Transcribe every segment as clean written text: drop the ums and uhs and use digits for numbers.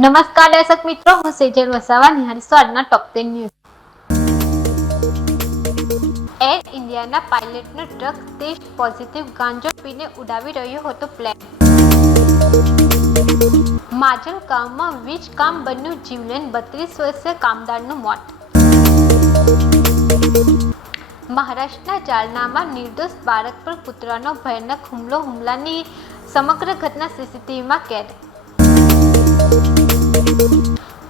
નમસ્કાર દર્શક મિત્રો, હું સેજલ વસાવા નિહાળીશું આજના ટોપ 10 ન્યૂઝ. એર ઇન્ડિયાના પાયલટનો ડ્રગ ટેસ્ટ પોઝિટિવ, ગાંજો પીને ઉડાવી રહ્યો હતો પ્લેન. માજલ ગામમાં વીજ કામ બન્યું જીવલેણ, 32 વર્ષીય કામદારનું મોત. મહારાષ્ટ્રના જાલનામાં નિર્દોષ બાળક પર કૂતરાનો ભયાનક હુમલાની સમગ્ર ઘટના સીસીટીવીમાં કેદ.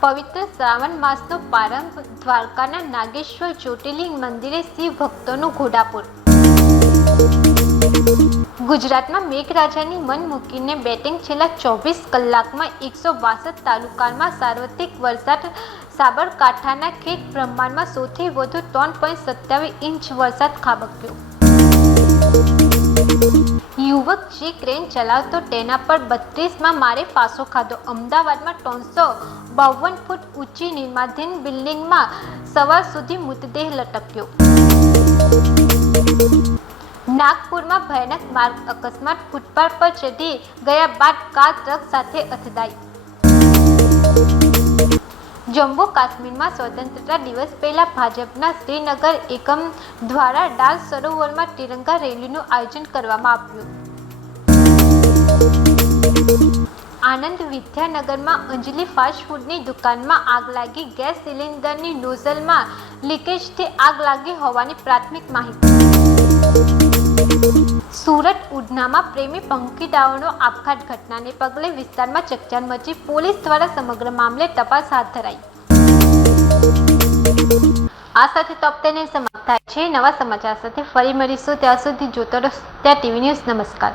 પવિત્ર શ્રાવણ માસનો પ્રારંભ, દ્વારકાના નાગેશ્વર જ્યોતિર્લિંગ મંદિરે શિવ ભક્તોનું ઘોડાપુર. ગુજરાતમાં મેઘરાજાની મન મૂકીને બેટિંગ, છેલ્લા 24 કલાકમાં 162 તાલુકામાં સાર્વત્રિક વરસાદ. સાબરકાંઠાના ખેડ બ્રહ્માંડમાં સૌથી વધુ 3.27 ઇંચ વરસાદ ખાબક્યો. યુવક જે ક્રેન ચલાવતો તેના પર 32માં મારે ફાંસો ખાધો. અમદાવાદમાં 352 ફૂટ ઊંચી નિર્માણાધીન બિલ્ડિંગમાં સવાર સુધી મૃતદેહ લટક્યો. નાગપુરમાં ભયાનક માર્ગ અકસ્માત, ફૂટપાથ પર ચઢી ગયા બાદ કાર ટ્રક સાથે અથડાઈ. જમ્મુ કાશ્મીરમાં સ્વતંત્રતા દિવસ પહેલા ભાજપના શ્રીનગર એકમ દ્વારા ડાલ સરોવરમાં તિરંગા રેલીનું આયોજન કરવામાં આવ્યું. આનંદ વિદ્યાનગરમાં અંજલિ ફાસ્ટ ફૂડની દુકાનમાં આગ લાગી. ગેસ સિલિન્ડરની નોઝલમાં લીકેજથી આગ લાગી હોવાની પ્રાથમિક માહિતી. સુરત ઉધનામાં પ્રેમી પંખીડાઓનો આપઘાત, ઘટનાને પગલે વિસ્તારમાં ચકચાર મચી. પોલીસ દ્વારા સમગ્ર મામલે તપાસ હાથ ધરાઈ. આ સાથે ટોપ 10 સમાપ્ત થાય છે. નવા સમાચાર સાથે ફરી મળીશું. ત્યાં સુધી જોતો રહો ત્યાં ટીવી ન્યૂઝ. નમસ્કાર.